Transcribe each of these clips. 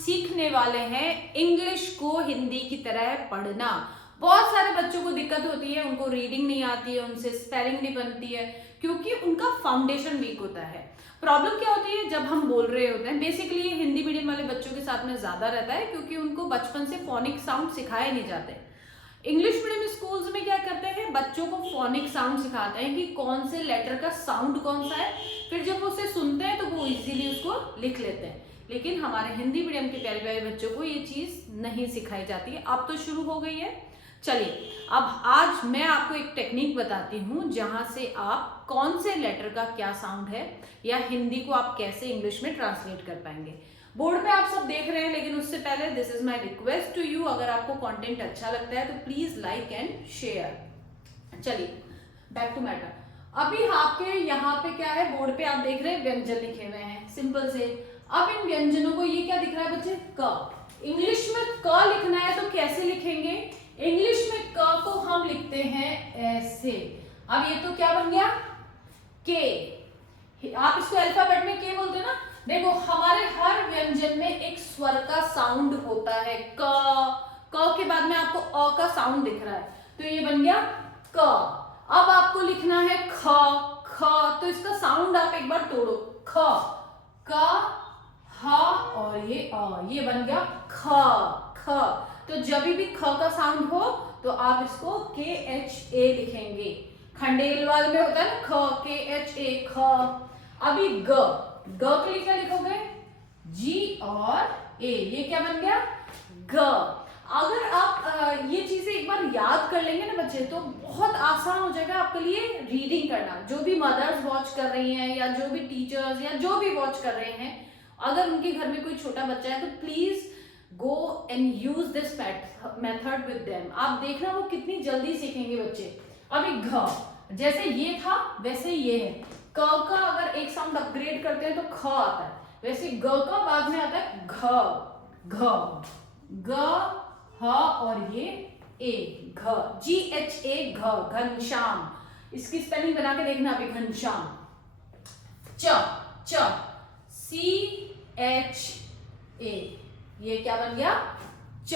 सीखने वाले हैं इंग्लिश को हिंदी की तरह पढ़ना। बहुत सारे बच्चों को दिक्कत होती है, उनको रीडिंग नहीं आती है, उनसे स्पेलिंग नहीं बनती है, क्योंकि उनका फाउंडेशन वीक होता है। प्रॉब्लम क्या होती है, जब हम बोल रहे होते हैं, बेसिकली ये हिंदी मीडियम वाले बच्चों के साथ में ज्यादा रहता है, क्योंकि उनको बचपन से फोनिक साउंड सिखाए नहीं जाते। इंग्लिश मीडियम स्कूल्स में क्या करते हैं, बच्चों को फोनिक साउंड सिखाते हैं कि कौन से लेटर का साउंड कौन सा है, फिर जब उसे सुनते हैं तो वो इजीली उसको लिख लेते हैं। लेकिन हमारे हिंदी मीडियम के प्यारे प्यारे बच्चों को ये चीज नहीं सिखाई जाती है। अब तो शुरू हो गई है। चलिए, अब आज मैं आपको एक टेक्निक बताती हूँ जहां से आप कौन से लेटर का क्या साउंड है या हिंदी को आप कैसे इंग्लिश में ट्रांसलेट कर पाएंगे। बोर्ड पे आप सब देख रहे हैं, लेकिन उससे पहले this is my request to you, अगर आपको कंटेंट अच्छा लगता है तो प्लीज लाइक एंड शेयर। चलिए बैक टू मैटर। अभी आपके यहाँ पे क्या है, बोर्ड पे आप देख रहे हैं व्यंजन लिखे हुए हैं सिंपल से। अब इन व्यंजनों को, ये क्या दिख रहा है बच्चे, क। इंग्लिश में क लिखना है तो कैसे लिखेंगे, इंग्लिश में क को हम लिखते हैं ऐसे। अब ये तो क्या बन गया, के। आप इसको अल्फाबेट में के बोलते हैं ना। देखो हमारे हर व्यंजन में एक स्वर का साउंड होता है। क के बाद में आपको अ का साउंड दिख रहा है, तो ये बन गया क। अब आपको लिखना है ख। तो इसका साउंड आप एक बार तोड़ो, ख, क, ह और ये अ, ये बन गया ख। तो जब भी ख का साउंड हो तो आप इसको के एच ए लिखेंगे। खंडेलवाल में होता है ना ख, के एच ए, ख। अभी ग के लिए क्या लिखोगे, जी और ए, ये क्या बन गया, ग। अगर आप ये चीजें एक बार याद कर लेंगे ना बच्चे, तो बहुत आसान हो जाएगा आपके लिए रीडिंग करना। जो भी मदर्स वॉच कर रही हैं या जो भी टीचर्स या जो भी वॉच कर रहे हैं, अगर उनके घर में कोई छोटा बच्चा है तो please go and use this method with them. आप देखना वो कितनी जल्दी सीखेंगे बच्चे। अभी घ, जैसे ये था वैसे ये है। क का अगर एक साउंड अपग्रेड करते हैं तो ख आता है, वैसे ग का बाद में आता है घ, ग, ह और ये ए, घ, जी एच ए, घ, घनश्याम। इसकी स्पेलिंग बना के देखना अभी, घनश्याम। च, सी एच ए, ये क्या बन गया, च।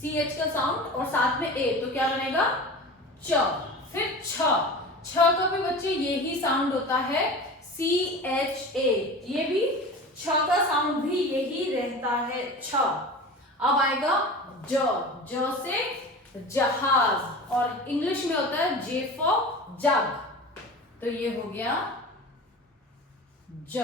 सी एच का साउंड और साथ में ए, तो क्या बनेगा, च। फिर छ का भी बच्चे यही साउंड होता है, सी एच ए, ये भी छ का साउंड भी यही रहता है, छ। अब आएगा ज से जहाज, और इंग्लिश में होता है जे फॉर जग, तो ये हो गया ज।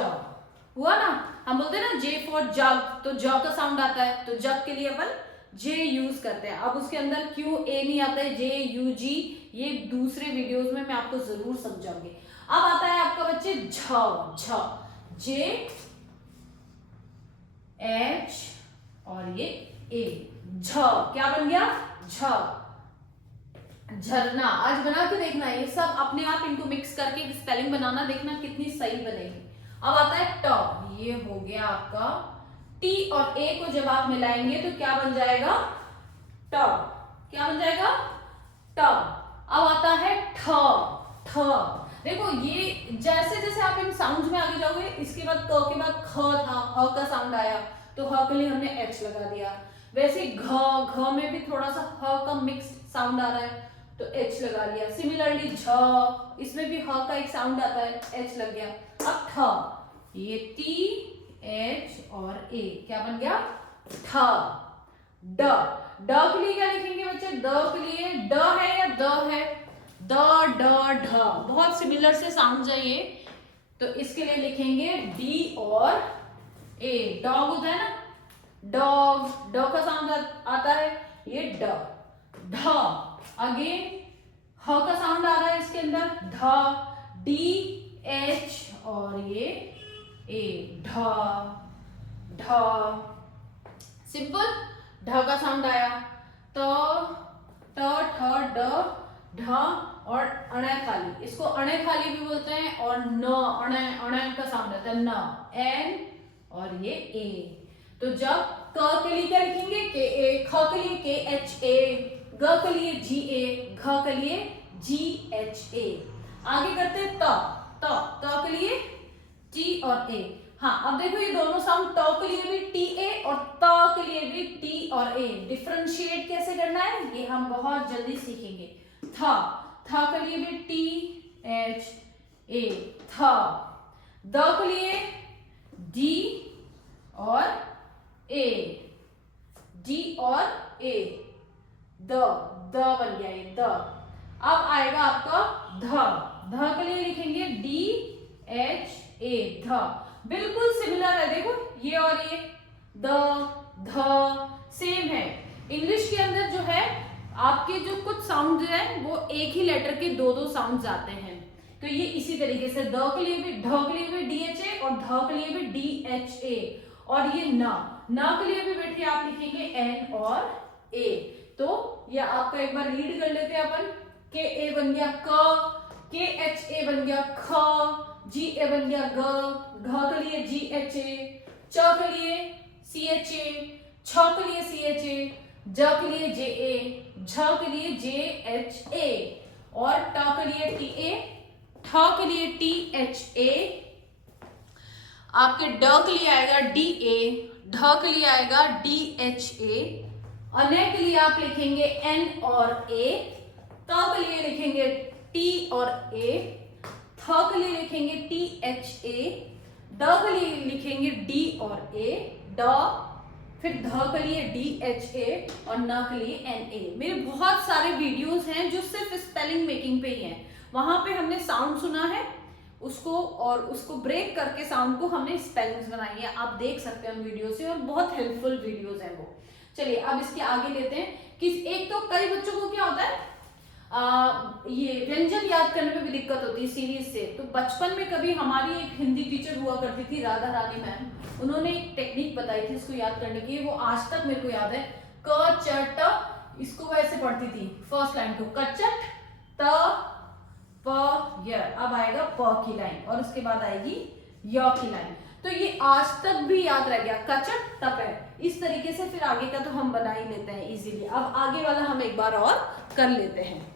हुआ ना, हम बोलते हैं ना जे फॉर जग, तो ज का साउंड आता है, तो जग के लिए अपन जे यूज करते हैं। अब उसके अंदर क्यों ए नहीं आता है, जे यू जी, ये दूसरे वीडियोस में मैं आपको जरूर समझाऊंगी। अब आता है आपका बच्चे झ, जे एच और ये ए, झ, क्या बन गया, झ। झरना, आज बना के देखना, ये सब अपने आप इनको मिक्स करके स्पेलिंग बनाना, देखना कितनी सही बनेगी। अब आता है ट, ये हो गया आपका टी और ए को जब आप मिलाएंगे तो क्या बन जाएगा, ट, क्या बन जाएगा, ट। अब आता है ठ। देखो ये जैसे जैसे आप इन साउंड्स में आगे जाओगे, इसके बाद क के बाद ख था, ह का साउंड आया तो ह के लिए हमने एच लगा दिया। वैसे घ में भी थोड़ा सा ह का मिक्स साउंड आ रहा है तो एच लगा लिया। सिमिलरली झ, इसमें भी ह का एक साउंड आता है, एच लग गया। अब ठ, ये टी एच और ए, क्या बन गया, ठ। ड के लिए क्या लिखेंगे बच्चे, द के लिए ड है या द है, द ड ढ, बहुत सिमिलर से साउंड्स है ये, तो इसके लिए लिखेंगे डी और ए। डॉग होता है ना, डॉग, ड का साउंड आता है, ये ड। ढ, अगेन ह का साउंड आ रहा है इसके अंदर, ढ, डी एच और ये ए, ढ। सिंपल, ढ का साउंड आया, त, ठ, ड, ढ और अण खाली, इसको अण खाली भी बोलते हैं, और न, अण का साउंड आता है, न, एन और ये ए। तो जब क के लिए क्या लिखेंगे, के ए, ख के लिए के एच ए, ग के लिए जी ए, घ के लिए जी एच ए। आगे करते हैं त के लिए टी और ए। हाँ, अब देखो ये दोनों साउंड ट के लिए भी टी ए और त के लिए भी टी और ए। डिफरेंशिएट कैसे करना है ये हम बहुत जल्दी सीखेंगे। थ के लिए भी टी एच ए, थ। द के लिए डी और ए, डी और ए, द बन गया ये द। अब आएगा आपका ध के लिए लिखेंगे डी एच ए, ध। बिल्कुल सिमिलर है, देखो ये और ये ध सेम है। इंग्लिश के अंदर जो है आपके जो कुछ साउंड है वो एक ही लेटर के दो साउंड्स आते हैं, तो ये इसी तरीके से द के लिए भी ढ के लिए भी डी एच ए और ध के लिए भी डी एच ए। और ये न के लिए भी बेटे आप लिखेंगे एन और ए। तो ये आपका एक बार रीड कर लेते हैं अपन। के ए बन गया क, के एच ए बन गया ख, जी ए बन गया ग, घ के लिए जी एच ए, च के लिए सी एच ए, छ के लिए सी एच ए, ज के लिए जे ए, झ के लिए जे एच ए और ट के लिए टी ए, ठ के लिए टी एच ए। आपके ड के लिए आएगा डी ए, ढ के लिए आएगा डी एच ए, अने के लिए आप लिखेंगे एन और ए, त के लिए लिखेंगे टी और ए, थ के लिए लिखेंगे टी एच ए, ड के लिए लिखेंगे डी और ए, ड, फिर ध के लिए डी एच ए और न के लिए एन ए। मेरे बहुत सारे वीडियोस हैं जो सिर्फ स्पेलिंग मेकिंग पे ही हैं, वहां पे हमने साउंड सुना है उसको और उसको ब्रेक करके साउंड को हमने स्पेलिंग्स बनाई है, आप देख सकते हैं उन वीडियो से और बहुत हेल्पफुल वीडियोस हैं वो। चलिए अब इसके आगे लेते हैं कि एक तो कई बच्चों को क्या होता है ये व्यंजन याद करने में भी दिक्कत होती है सीरीज से। तो बचपन में कभी हमारी एक हिंदी टीचर हुआ करती थी राधा रानी मैम, उन्होंने एक टेक्निक बताई थी इसको याद करने की, वो आज तक मेरे को याद है। क च ट, इसको वैसे पढ़ती थी फर्स्ट लाइन को, कचट त प य, अब आएगा प की लाइन और उसके बाद आएगी य की लाइन। तो ये आज तक भी याद रह गया, कचट टप है। इस तरीके से फिर आगे का तो हम बना ही लेते हैं इजीली। अब आगे वाला हम एक बार और कर लेते हैं।